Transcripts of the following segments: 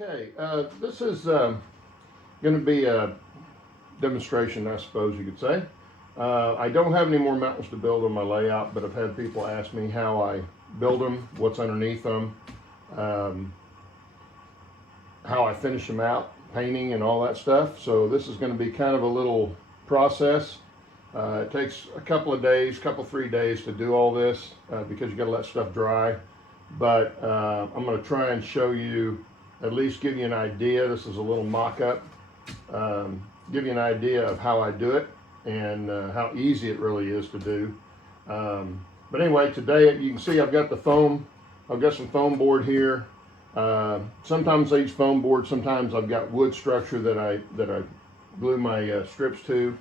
Okay, this is going to be a demonstration, I suppose you could say. I don't have any more mountains to build on my layout, but I've had people ask me how I build them, what's underneath them, how I finish them out, painting and all that stuff. So this is going to be kind of a little process. It takes a couple of days, 3 days to do all this because you got to let stuff dry. But I'm going to try and show you, at least give you an idea. This is a little mock-up. Give you an idea of how I do it and how easy it really is to do. But anyway, today you can see I've got the foam. I've got some foam board here. Sometimes I use foam board. Sometimes I've got wood structure that I glue my strips to.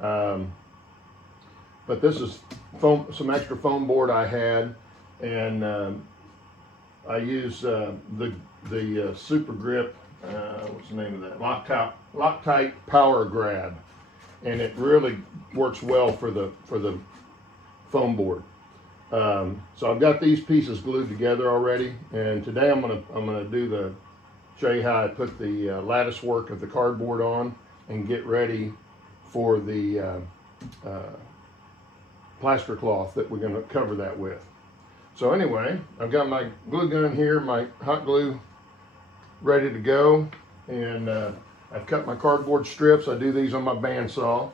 But this is foam, some extra foam board I had, and I use the Super Grip. What's the name of that? Loctite Power Grab, and it really works well for the foam board. So I've got these pieces glued together already, and today I'm gonna show you how I put the lattice work of the cardboard on and get ready for the plaster cloth that we're going to cover that with. So anyway, I've got my glue gun here, my hot glue ready to go, and I've cut my cardboard strips. I do these on my bandsaw.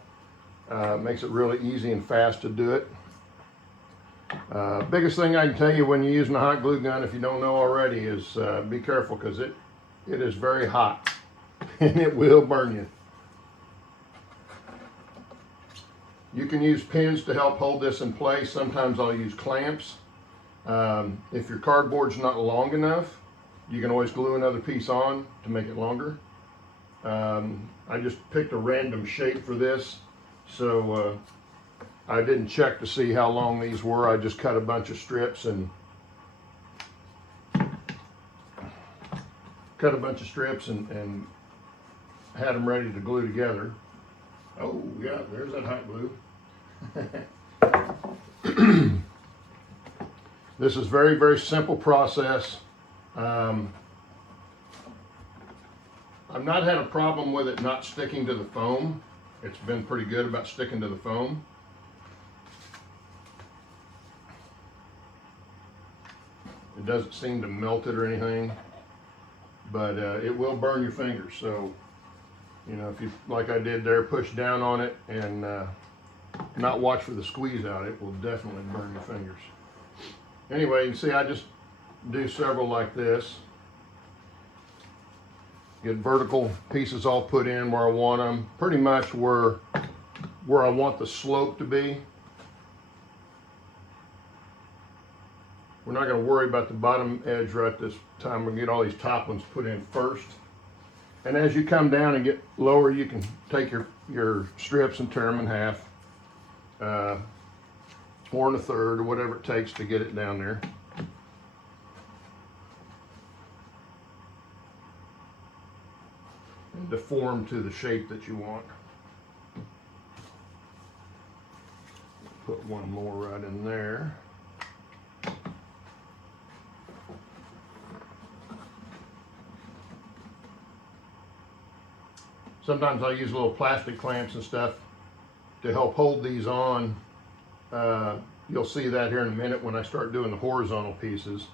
Makes it really easy and fast to do it. Biggest thing I can tell you when you're using a hot glue gun, if you don't know already, is be careful, because it is very hot and it will burn you. You can use pins to help hold this in place. Sometimes I'll use clamps. If your cardboard's not long enough, you can always glue another piece on to make it longer. I just picked a random shape for this, so I didn't check to see how long these were. I just cut a bunch of strips and and had them ready to glue together. Oh yeah, there's that hot glue. This is very, very simple process. I've not had a problem with it not sticking to the foam. It's been pretty good about sticking to the foam. It doesn't seem to melt it or anything, but it will burn your fingers. So, you know, if you, like I did there, push down on it and not watch for the squeeze out, it will definitely burn your fingers. Anyway, you can see I just do several like this. Get vertical pieces all put in where I want them, pretty much where I want the slope to be. We're not going to worry about the bottom edge right this time. We're going to get all these top ones put in first. And as you come down and get lower, you can take your strips and tear them in half, or in a third, or whatever it takes to get it down there. And to form to the shape that you want. Put one more right in there. Sometimes I use little plastic clamps and stuff to help hold these on. You'll see that here in a minute when I start doing the horizontal pieces.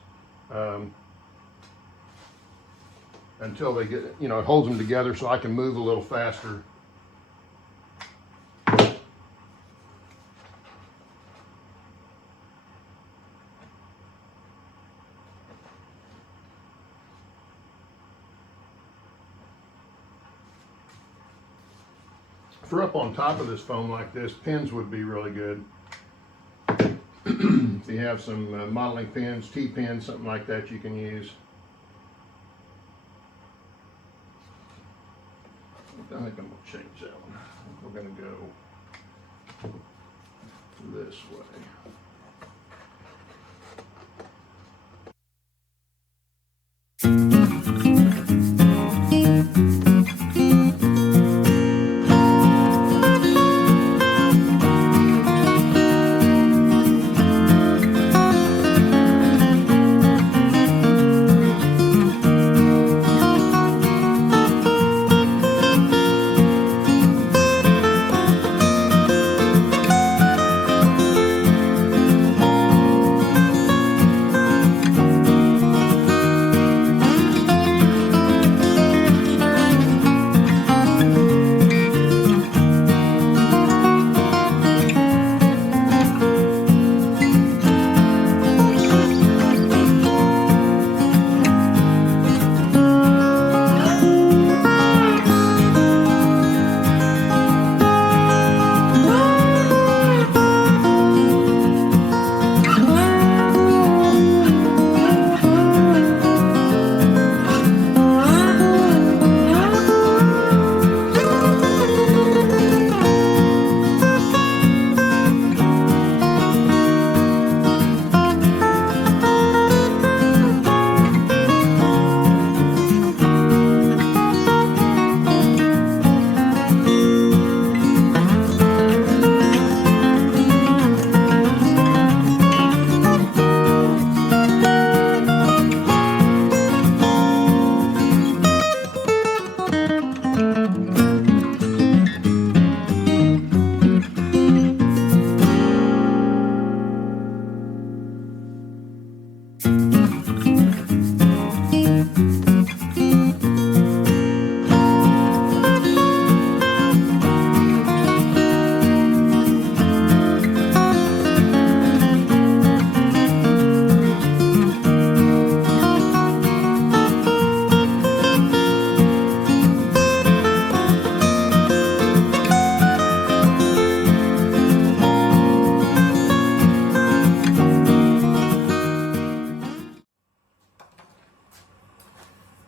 Until they get, you know, it holds them together so I can move a little faster. If you're up on top of this foam like this, pins would be really good. If you have some modeling pins, T-pins, something like that, you can use. I think I'm going to change that one. We're going to go this way.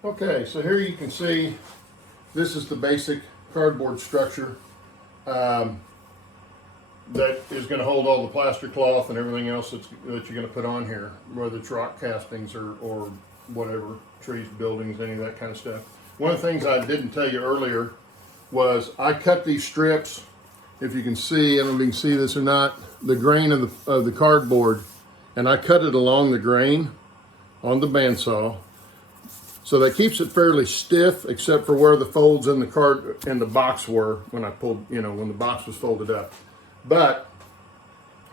Okay, so here you can see this is the basic cardboard structure that is going to hold all the plaster cloth and everything else that you're going to put on here, whether it's rock castings or whatever, trees, buildings, any of that kind of stuff. One of the things I didn't tell you earlier was I cut these strips. If you can see, I don't know if you can see this or not, the grain of the cardboard, and I cut it along the grain on the bandsaw. So that keeps it fairly stiff, except for where the folds in the box were when I pulled, when the box was folded up. But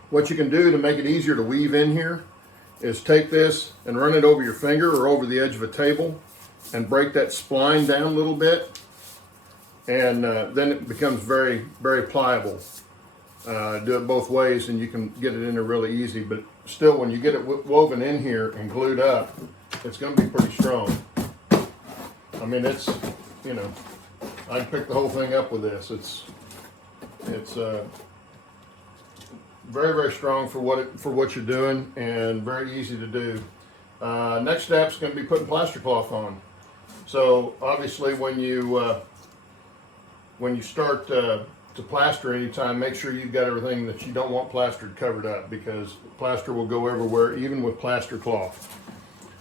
what you can do to make it easier to weave in here is take this and run it over your finger or over the edge of a table and break that spline down a little bit, and then it becomes very, very pliable. Do it both ways and you can get it in there really easy, but still when you get it woven in here and glued up, it's going to be pretty strong. I mean, it's, I'd pick the whole thing up with this. It's very, very strong for what you're doing and very easy to do. Next step is going to be putting plaster cloth on. So obviously when you start to plaster anytime, make sure you've got everything that you don't want plastered covered up, because plaster will go everywhere, even with plaster cloth.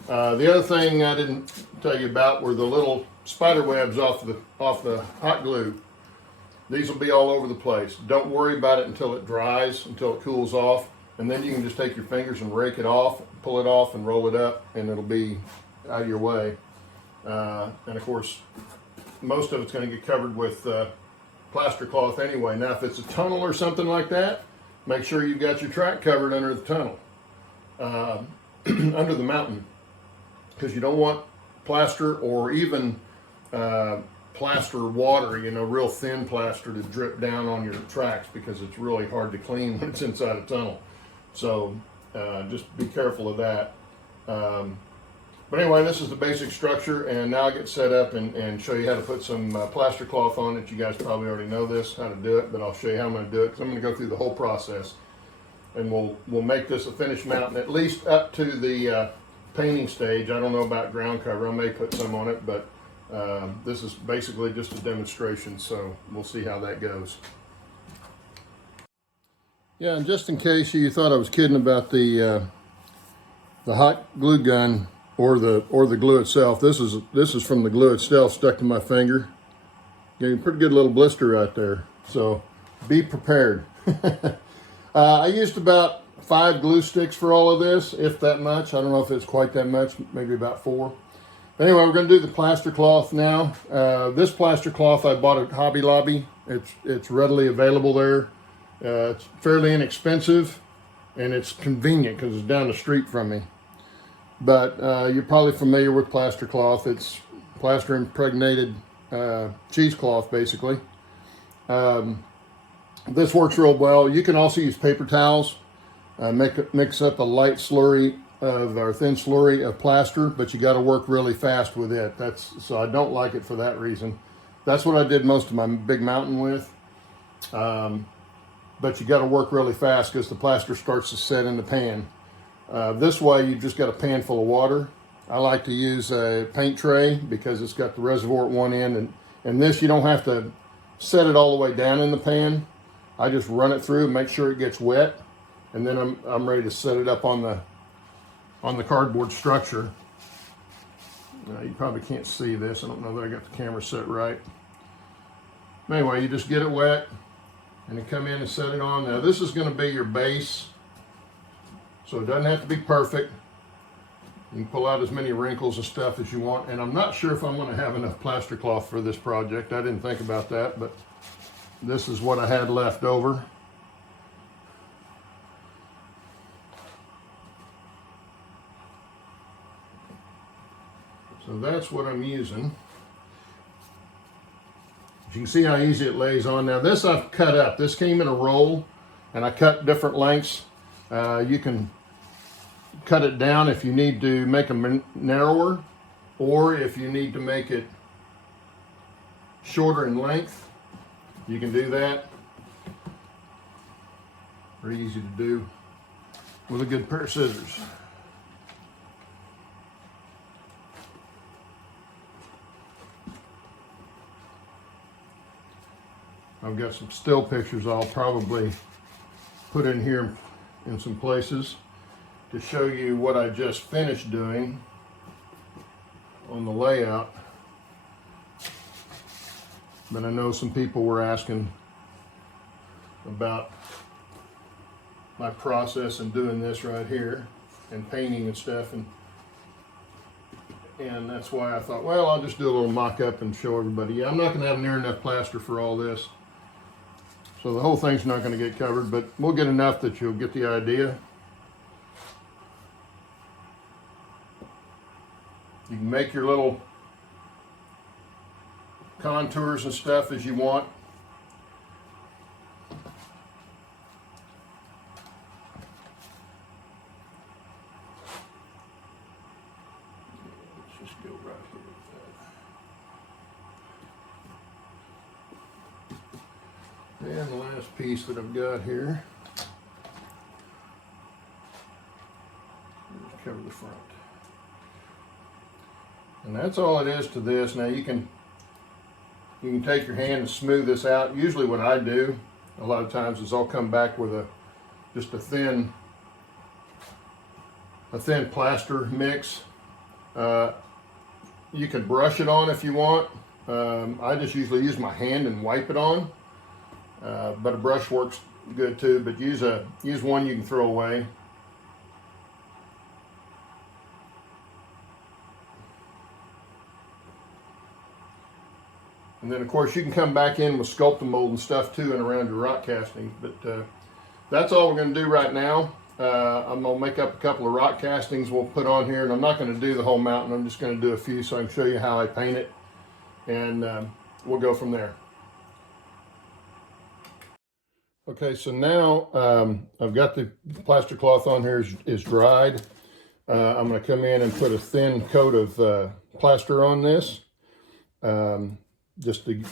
The other thing I didn't tell you about were the little spider webs off the hot glue. These will be all over the place. Don't worry about it until it dries, until it cools off, and then you can just take your fingers and rake it off, pull it off and roll it up, and it'll be out of your way. And of course, most of it's going to get covered with plaster cloth anyway. Now if it's a tunnel or something like that, make sure you've got your track covered under the tunnel, under the mountain, because you don't want plaster or even plaster water, real thin plaster to drip down on your tracks, because it's really hard to clean when it's inside a tunnel. So just be careful of that. But anyway, this is the basic structure, and now I get set up and show you how to put some plaster cloth on it. You guys probably already know this, how to do it, but I'll show you how I'm going to do it, because I'm going to go through the whole process, and we'll make this a finished mountain, at least up to the painting stage. I don't know about ground cover. I may put some on it, but this is basically just a demonstration, so we'll see how that goes. Yeah, and just in case you thought I was kidding about the hot glue gun or the glue itself, this is from the glue itself stuck to my finger. Getting a pretty good little blister right there, so be prepared. I used about 5 glue sticks for all of this, if that much. I don't know if it's quite that much, maybe about 4. But anyway, we're going to do the plaster cloth now. This plaster cloth I bought at Hobby Lobby. It's readily available there. It's fairly inexpensive, and it's convenient because it's down the street from me. But you're probably familiar with plaster cloth. It's plaster impregnated cheesecloth, basically. This works real well. You can also use paper towels. Mix up a light slurry or thin slurry of plaster, but you got to work really fast with it. So I don't like it for that reason. That's what I did most of my big mountain with. But you got to work really fast because the plaster starts to set in the pan. This way, you've just got a pan full of water. I like to use a paint tray because it's got the reservoir at one end, and this you don't have to set it all the way down in the pan. I just run it through and make sure it gets wet, and then I'm ready to set it up on the cardboard structure. You probably can't see this. I don't know that I got the camera set right. Anyway, you just get it wet and then come in and set it on. Now this is going to be your base, so it doesn't have to be perfect. You can pull out as many wrinkles and stuff as you want, and I'm not sure if I'm going to have enough plaster cloth for this project. I didn't think about that, but this is what I had left over. So that's what I'm using. You can see how easy it lays on. Now this I've cut up. This came in a roll, and I cut different lengths. You can cut it down if you need to make them narrower, or if you need to make it shorter in length, you can do that. Very easy to do with a good pair of scissors. I've got some still pictures I'll probably put in here in some places to show you what I just finished doing on the layout. But I know some people were asking about my process in doing this right here and painting and stuff, and that's why I thought, well, I'll just do a little mock-up and show everybody. Yeah, I'm not going to have near enough plaster for all this, so the whole thing's not going to get covered, but we'll get enough that you'll get the idea. You can make your little contours and stuff as you want. Let's just go right here with that. And the last piece that I've got here, just cover the front. And that's all it is to this. Now you can take your hand and smooth this out. Usually what I do a lot of times is I'll come back with just a thin plaster mix. You can brush it on if you want. I just usually use my hand and wipe it on, but a brush works good too, but use one you can throw away. And then of course you can come back in with Sculptamold and stuff too and around your rock castings, but that's all we're going to do right now. I'm going to make up a couple of rock castings we'll put on here, and I'm not going to do the whole mountain. I'm just going to do a few so I can show you how I paint it, and we'll go from there. Okay, so now I've got the plaster cloth on here is dried. I'm going to come in and put a thin coat of plaster on this. Just to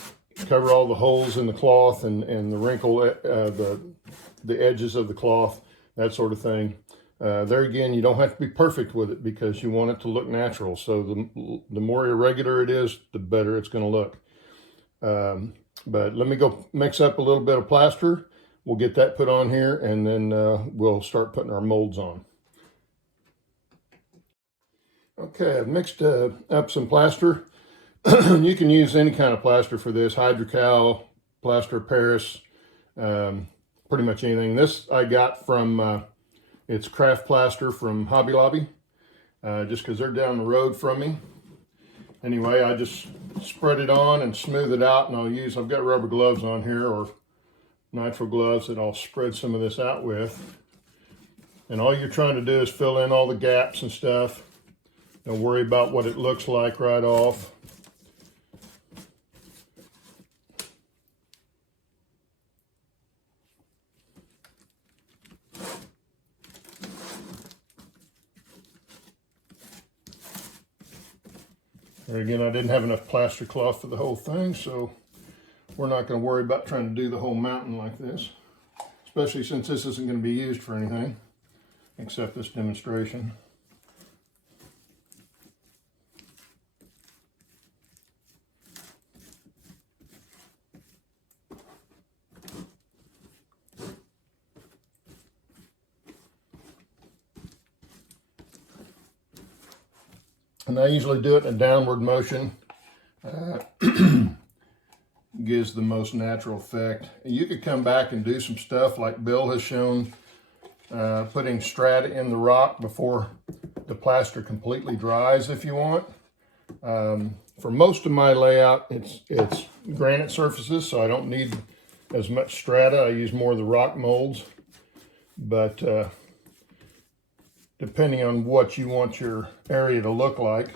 cover all the holes in the cloth and the wrinkle, the edges of the cloth, that sort of thing. There again, you don't have to be perfect with it because you want it to look natural. So the more irregular it is, the better it's going to look. But let me go mix up a little bit of plaster. We'll get that put on here, and then we'll start putting our molds on. Okay, I've mixed up some plaster. You can use any kind of plaster for this, hydrocal, plaster of Paris, pretty much anything. This I got from, it's craft plaster from Hobby Lobby, just because they're down the road from me. Anyway, I just spread it on and smooth it out, and I've got rubber gloves on here, or nitrile gloves that I'll spread some of this out with. And all you're trying to do is fill in all the gaps and stuff. Don't worry about what it looks like right off. There again, I didn't have enough plaster cloth for the whole thing, so we're not going to worry about trying to do the whole mountain like this, especially since this isn't going to be used for anything except this demonstration. And I usually do it in a downward motion. Gives the most natural effect. You could come back and do some stuff like Bill has shown, putting strata in the rock before the plaster completely dries if you want. For most of my layout, it's granite surfaces, so I don't need as much strata. I use more of the rock molds, but depending on what you want your area to look like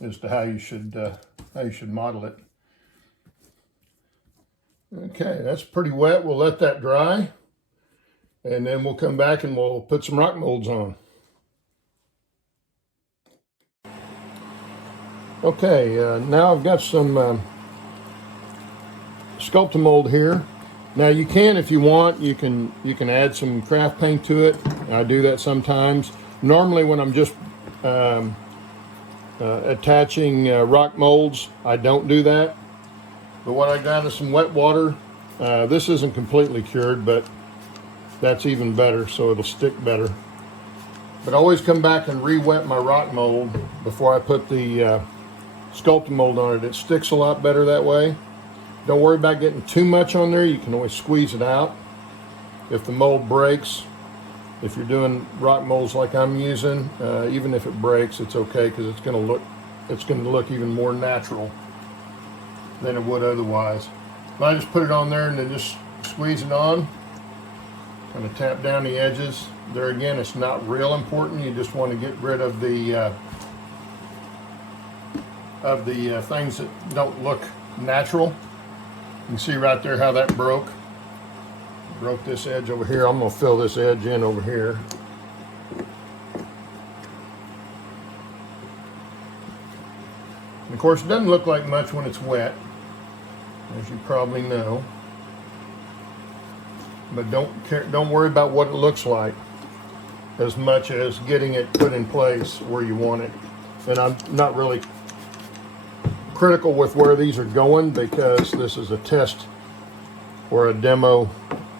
as to how you should model it. Okay, that's pretty wet. We'll let that dry, and then we'll come back and we'll put some rock molds on. Okay, now I've got some Sculptamold here. Now you can, if you want, you can add some craft paint to it. I do that sometimes. Normally when I'm just attaching rock molds, I don't do that. But what I got is some wet water. This isn't completely cured, but that's even better, so it'll stick better. But I always come back and re-wet my rock mold before I put the sculpting mold on it. It sticks a lot better that way. Don't worry about getting too much on there. You can always squeeze it out. If the mold breaks, if you're doing rock molds like I'm using, even if it breaks, it's okay, because it's going to look even more natural than it would otherwise. But I just put it on there and then just squeeze it on. Kind of tap down the edges. There again, it's not real important. You just want to get rid of the things that don't look natural. You can see right there how that broke. Broke this edge over here. I'm going to fill this edge in over here. And of course, it doesn't look like much when it's wet, as you probably know. But don't worry about what it looks like as much as getting it put in place where you want it. And I'm not really critical with where these are going, because this is a test or a demo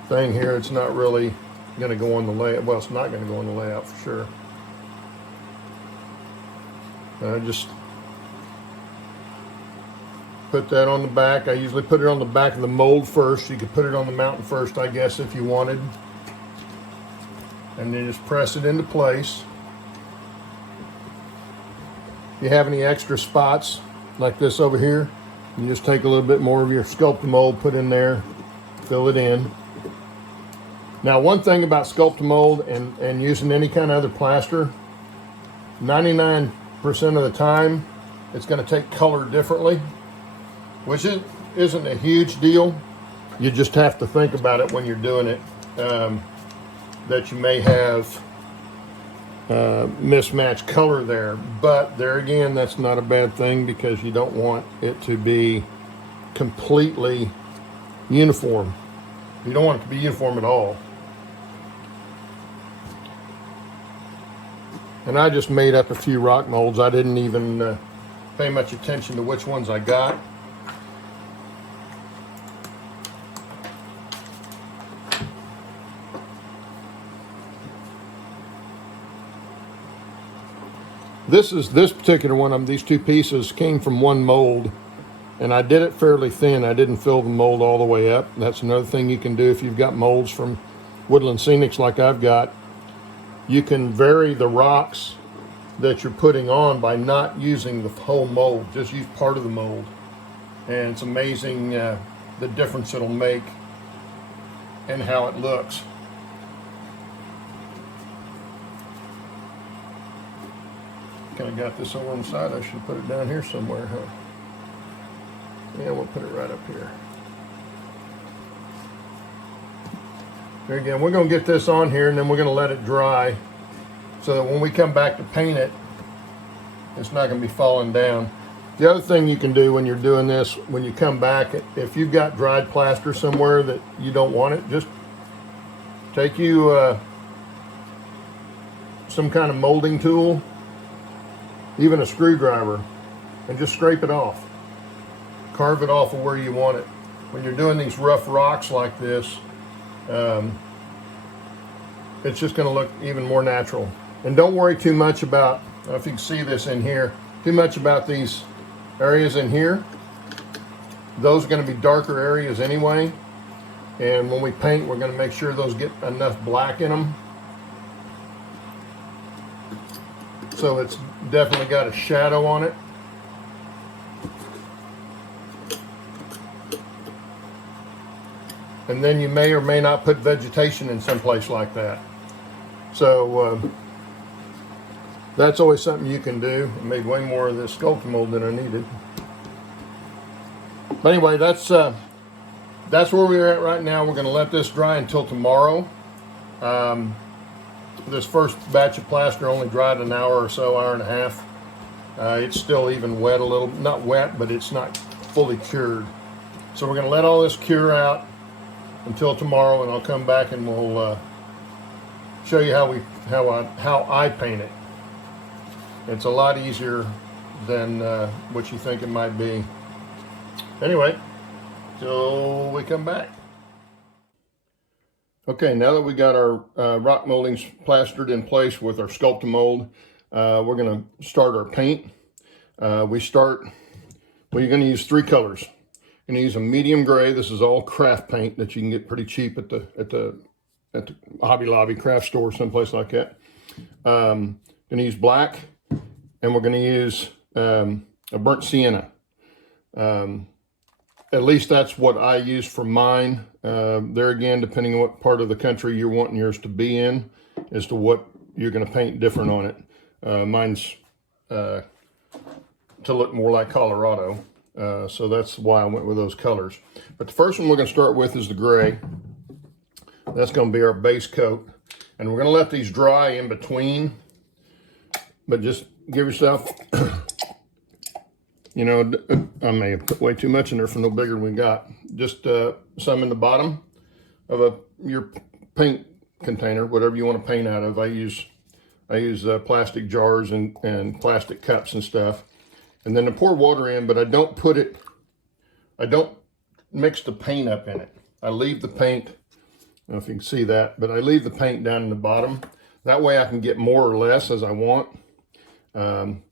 thing here. It's not really going to go on the layout. Well, it's not going to go on the layout for sure. I just put that on the back. I usually put it on the back of the mold first. You could put it on the mountain first, I guess, if you wanted. And then just press it into place. If you have any extra spots like this over here, you just take a little bit more of your sculpting mold, put in there, fill it in. Now, one thing about sculpting mold and using any kind of other plaster, 99% of the time, it's going to take color differently, which isn't a huge deal. You just have to think about it when you're doing it, that you may have mismatched color there. But there again, that's not a bad thing, because you don't want it to be completely uniform. You don't want it to be uniform at all. And I just made up a few rock molds. I didn't even pay much attention to which ones I got. This particular one of them, these two pieces came from one mold, and I did it fairly thin. I didn't fill the mold all the way up. That's another thing you can do if you've got molds from Woodland Scenics like I've got. You can vary the rocks that you're putting on by not using the whole mold. Just use part of the mold. And it's amazing the difference it'll make and how it looks. Kind of got this over on the side. I should put it down here somewhere, huh? Yeah, we'll put it right up here. There again, we're going to get this on here, and then we're going to let it dry so that when we come back to paint it, it's not going to be falling down. The other thing you can do when you're doing this, when you come back, if you've got dried plaster somewhere that you don't want it, just take you some kind of molding tool, even a screwdriver, and just scrape it off. Carve it off of where you want it. When you're doing these rough rocks like this, it's just going to look even more natural. And don't worry too much about, I don't know if you can see this in here, too much about these areas in here. Those are going to be darker areas anyway. And when we paint, we're going to make sure those get enough black in them, so it's definitely got a shadow on it. And then you may or may not put vegetation in some place like that. So that's always something you can do. I made way more of this sculpting mold than I needed. But anyway, that's where we're at right now. We're going to let this dry until tomorrow. This first batch of plaster only dried an hour or so, hour and a half. It's still even wet a little, not wet, but it's not fully cured. So we're going to let all this cure out until tomorrow, and I'll come back and we'll show you how I paint it. It's a lot easier than what you think it might be. Anyway, till we come back. Okay, now that we got our rock moldings plastered in place with our Sculpt-A-Mold, we're going to start our paint. Well, you're going to use 3 colors. You're going to use a medium gray. This is all craft paint that you can get pretty cheap at the Hobby Lobby craft store, someplace like that. Going to use black, and we're going to use a burnt sienna. At least that's what I use for mine. There again, depending on what part of the country you're wanting yours to be in, as to what you're going to paint different on it. Mine's to look more like Colorado, so that's why I went with those colors. But the first one we're going to start with is the gray. That's going to be our base coat, and we're going to let these dry in between, but just give yourself you know, I may have put way too much in there for no bigger than we got. Just some in the bottom of your paint container, whatever you want to paint out of. I use plastic jars and plastic cups and stuff. And then I pour water in, but I don't mix the paint up in it. I leave the paint, I don't know if you can see that, but I leave the paint down in the bottom. That way I can get more or less as I want. And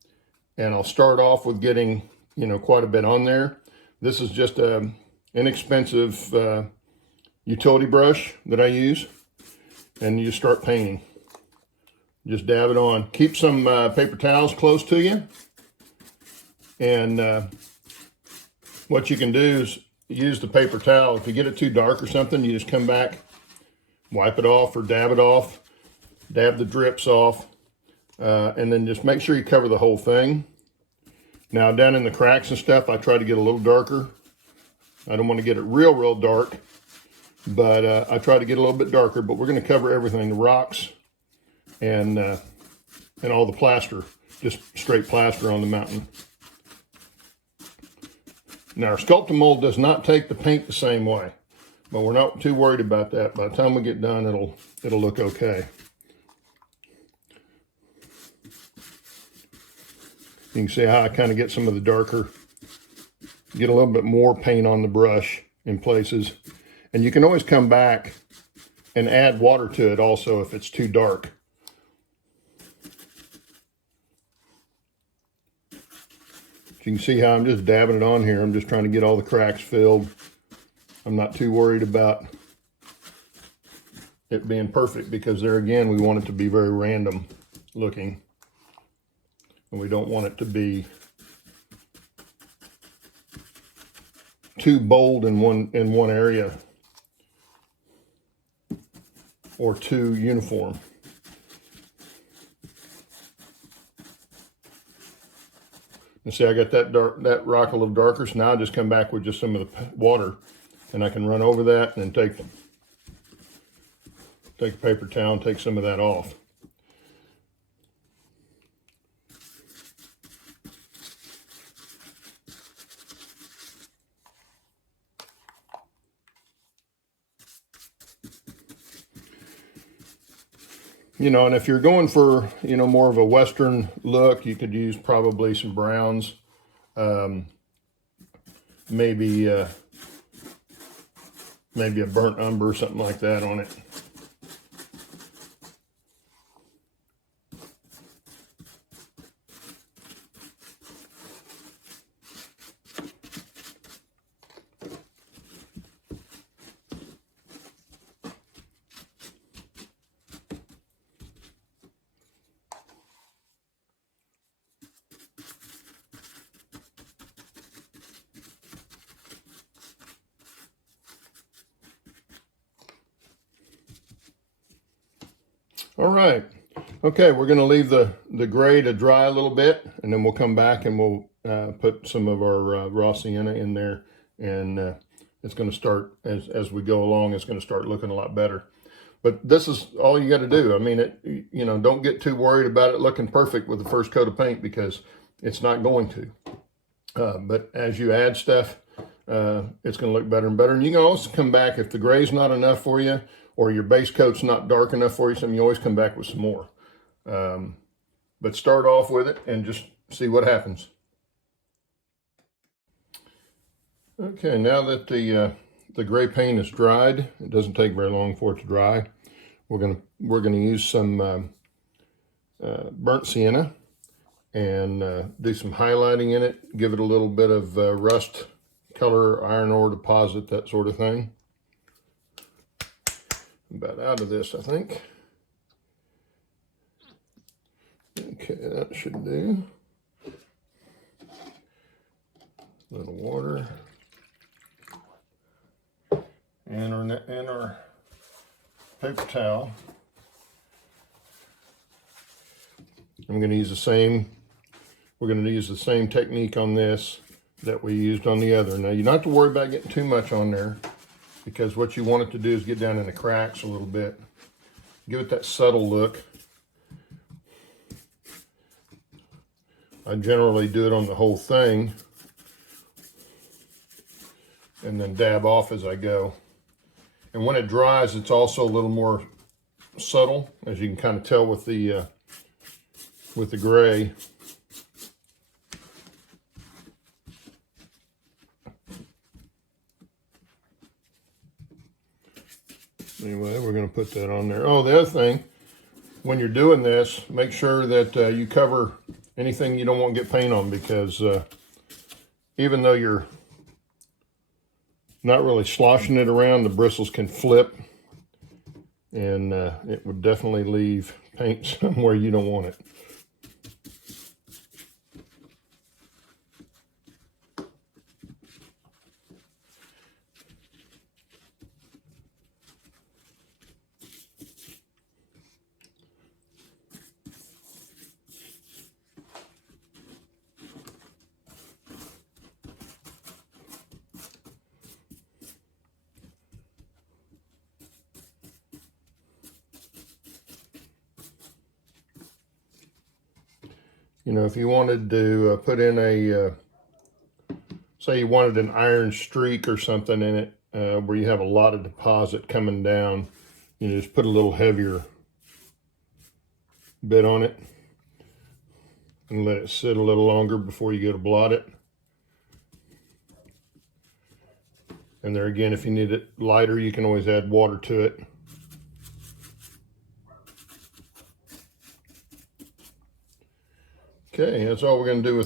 I'll start off with getting, quite a bit on there. This is just a inexpensive utility brush that I use, and you start painting. Just dab it on. Keep some paper towels close to you, and what you can do is use the paper towel. If you get it too dark or something, you just come back, wipe it off or dab it off, dab the drips off, and then just make sure you cover the whole thing. Now down in the cracks and stuff, I try to get a little darker. I don't want to get it real dark, but I try to get a little bit darker. But we're going to cover everything, the rocks and all the plaster, just straight plaster on the mountain. Now our Sculpt-A-Mold does not take the paint the same way, but we're not too worried about that. By the time we get done, it'll look okay. You can see how I kind of get some of the darker, get a little bit more paint on the brush in places. And you can always come back and add water to it also if it's too dark. So you can see how I'm just dabbing it on here. I'm just trying to get all the cracks filled. I'm not too worried about it being perfect, because there again, we want it to be very random looking. And we don't want it to be too bold in one area or too uniform. And see, I got that rock a little darker, so now I just come back with just some of the water, and I can run over that and then take a paper towel and take some of that off. And if you're going for, more of a Western look, you could use probably some browns, maybe a burnt umber or something like that on it. All right. Okay, we're going to leave the gray to dry a little bit, and then we'll come back and we'll put some of our raw sienna in there, and it's going to start, as we go along, it's going to start looking a lot better. But this is all you got to do. I mean, don't get too worried about it looking perfect with the first coat of paint, because it's not going to. But as you add stuff, it's going to look better and better. And you can also come back if the gray's not enough for you, or your base coat's not dark enough for you, you always come back with some more. But start off with it and just see what happens. Okay, now that the gray paint is dried, it doesn't take very long for it to dry. We're gonna use some burnt sienna and do some highlighting in it, give it a little bit of rust color, iron ore deposit, that sort of thing. About out of this, I think. Okay, that should do. A little water. And our paper towel. I'm going to use we're going to use the same technique on this that we used on the other. Now, you don't have to worry about getting too much on there, because what you want it to do is get down in the cracks a little bit. Give it that subtle look. I generally do it on the whole thing and then dab off as I go. And when it dries, it's also a little more subtle, as you can kind of tell with the gray. Anyway, we're going to put that on there. Oh, the other thing, when you're doing this, make sure that you cover anything you don't want to get paint on, because even though you're not really sloshing it around, the bristles can flip, and it would definitely leave paint somewhere you don't want it. You know, if you wanted to put in say you wanted an iron streak or something in it, where you have a lot of deposit coming down, you know, just put a little heavier bit on it and let it sit a little longer before you go to blot it. And there again, if you need it lighter, you can always add water to it. Okay, that's all we're going to do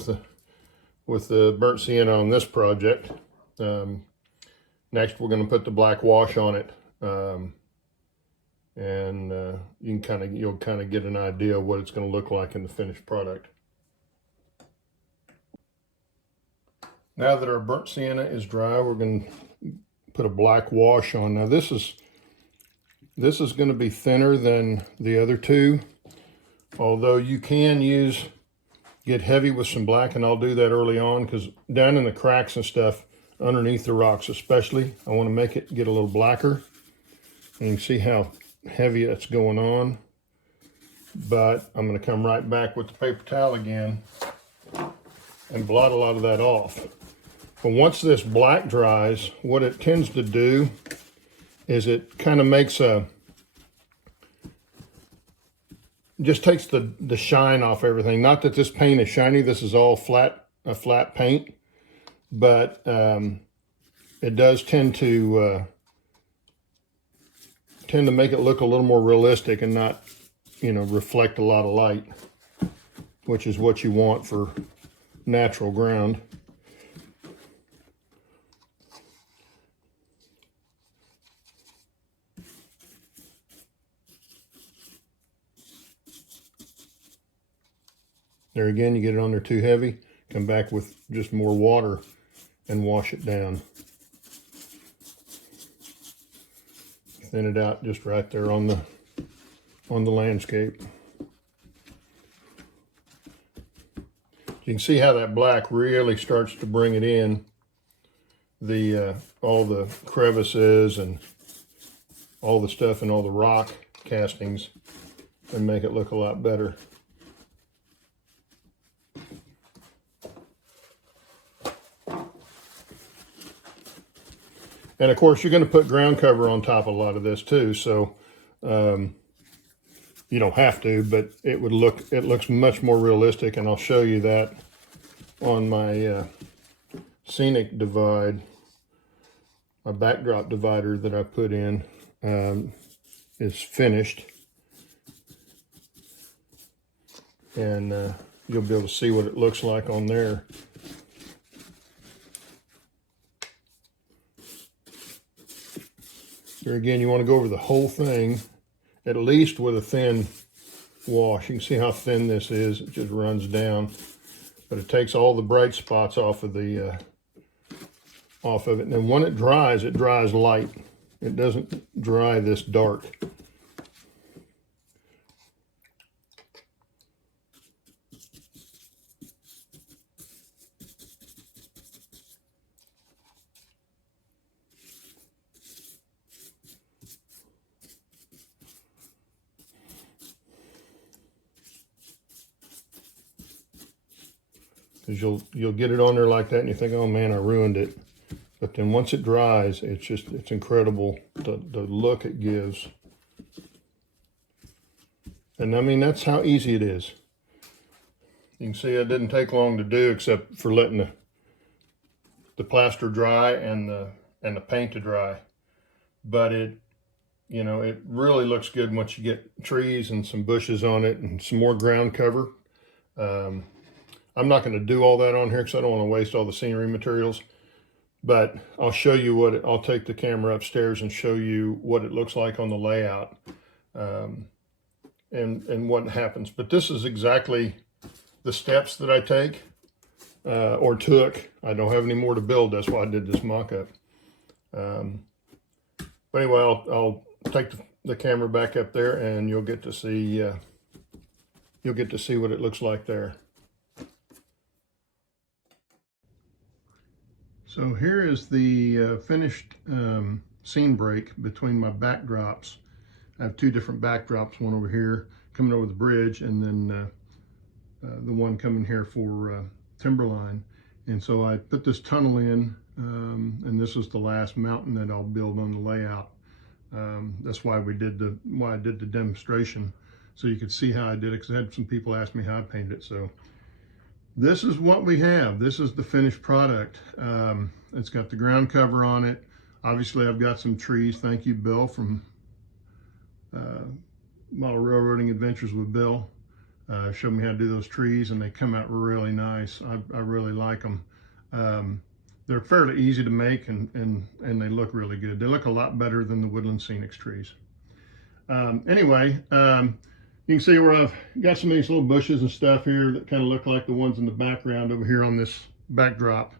with the burnt sienna on this project. Next, we're going to put the black wash on it, and you'll kind of get an idea of what it's going to look like in the finished product. Now that our burnt sienna is dry, we're going to put a black wash on. Now this is going to be thinner than the other two, although you can get heavy with some black, and I'll do that early on, because down in the cracks and stuff, underneath the rocks especially, I want to make it get a little blacker. And you can see how heavy that's going on. But I'm going to come right back with the paper towel again and blot a lot of that off. But once this black dries, what it tends to do is it kind of makes just takes the shine off everything. Not that this paint is shiny, this is all a flat paint, but it does tend to make it look a little more realistic and not, you know, reflect a lot of light, which is what you want for natural ground. There again, you get it on there too heavy, come back with just more water and wash it down. Thin it out just right there on the landscape. You can see how that black really starts to bring it in, all the crevices and all the stuff and all the rock castings, and make it look a lot better. And of course, you're going to put ground cover on top of a lot of this too, so you don't have to, but it looks much more realistic, and I'll show you that on my scenic divide. my backdrop divider that I put in is finished. And you'll be able to see what it looks like on there. Here again, you want to go over the whole thing, at least with a thin wash. You can see how thin this is. It just runs down, but it takes all the bright spots off of it. And then when it dries light. It doesn't dry this dark. Because you'll get it on there like that and you think, oh man, I ruined it. But then once it dries, it's incredible the look it gives. And I mean, that's how easy it is. You can see it didn't take long to do except for letting the plaster dry and the paint to dry. But it really looks good once you get trees and some bushes on it and some more ground cover. I'm not going to do all that on here because I don't want to waste all the scenery materials, but I'll show you I'll take the camera upstairs and show you what it looks like on the layout, and what happens. But this is exactly the steps that I take, or took. I don't have any more to build. That's why I did this mock-up. But anyway, I'll take the camera back up there and you'll get to see what it looks like there. So here is the finished scene break between my backdrops. I have two different backdrops, one over here coming over the bridge, and then the one coming here for timberline. And so I put this tunnel in, and this is the last mountain that I'll build on the layout. That's why I did the demonstration, so you could see how I did it, because I had some people ask me how I painted it. So this is what we have. This is the finished product. It's got the ground cover on it. Obviously, I've got some trees. Thank you, Bill, from Model Railroading Adventures with Bill. Showed me how to do those trees, and they come out really nice. I really like them. They're fairly easy to make, and they look really good. They look a lot better than the Woodland Scenics trees. Anyway, you can see where I've got some of these little bushes and stuff here that kind of look like the ones in the background over here on this backdrop.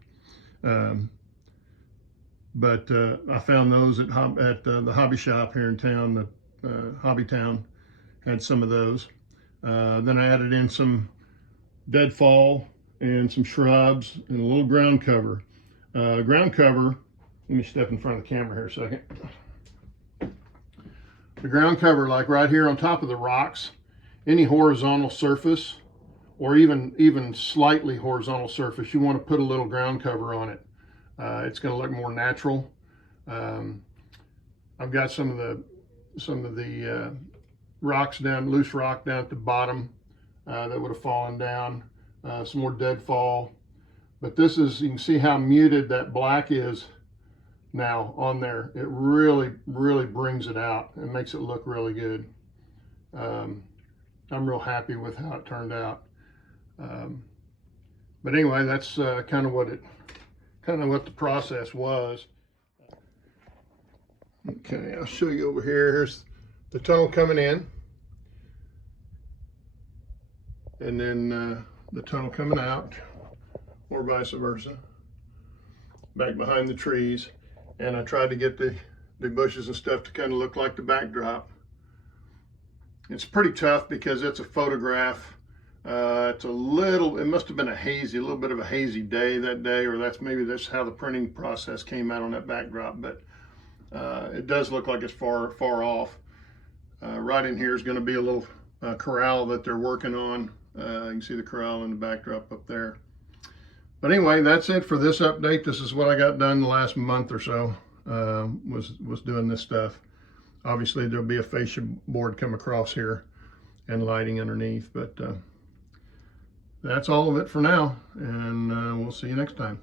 But I found those at the hobby shop here in town, the Hobby Town had some of those. Then I added in some deadfall and some shrubs and a little ground cover. Ground cover, let me step in front of the camera here a second. The ground cover, like right here on top of the rocks, any horizontal surface or even slightly horizontal surface, you want to put a little ground cover on it. It's going to look more natural. I've got some of the rocks down, loose rock down at the bottom that would have fallen down. Some more deadfall. But this is, you can see how muted that black is now on there. It really brings it out and makes it look really good. I'm real happy with how it turned out. But anyway, that's kind of what the process was. Okay, I'll show you over here. Here's the tunnel coming in, and then the tunnel coming out, or vice versa, back behind the trees. And I tried to get the bushes and stuff to kind of look like the backdrop. It's pretty tough because it's a photograph. It must have been a little bit of a hazy day that day, or maybe that's how the printing process came out on that backdrop. But it does look like it's far off. Right in here is going to be a little corral that they're working on. You can see the corral in the backdrop up there. But anyway, that's it for this update. This is what I got done the last month or so, was doing this stuff. Obviously, there'll be a fascia board come across here and lighting underneath, but that's all of it for now, and we'll see you next time.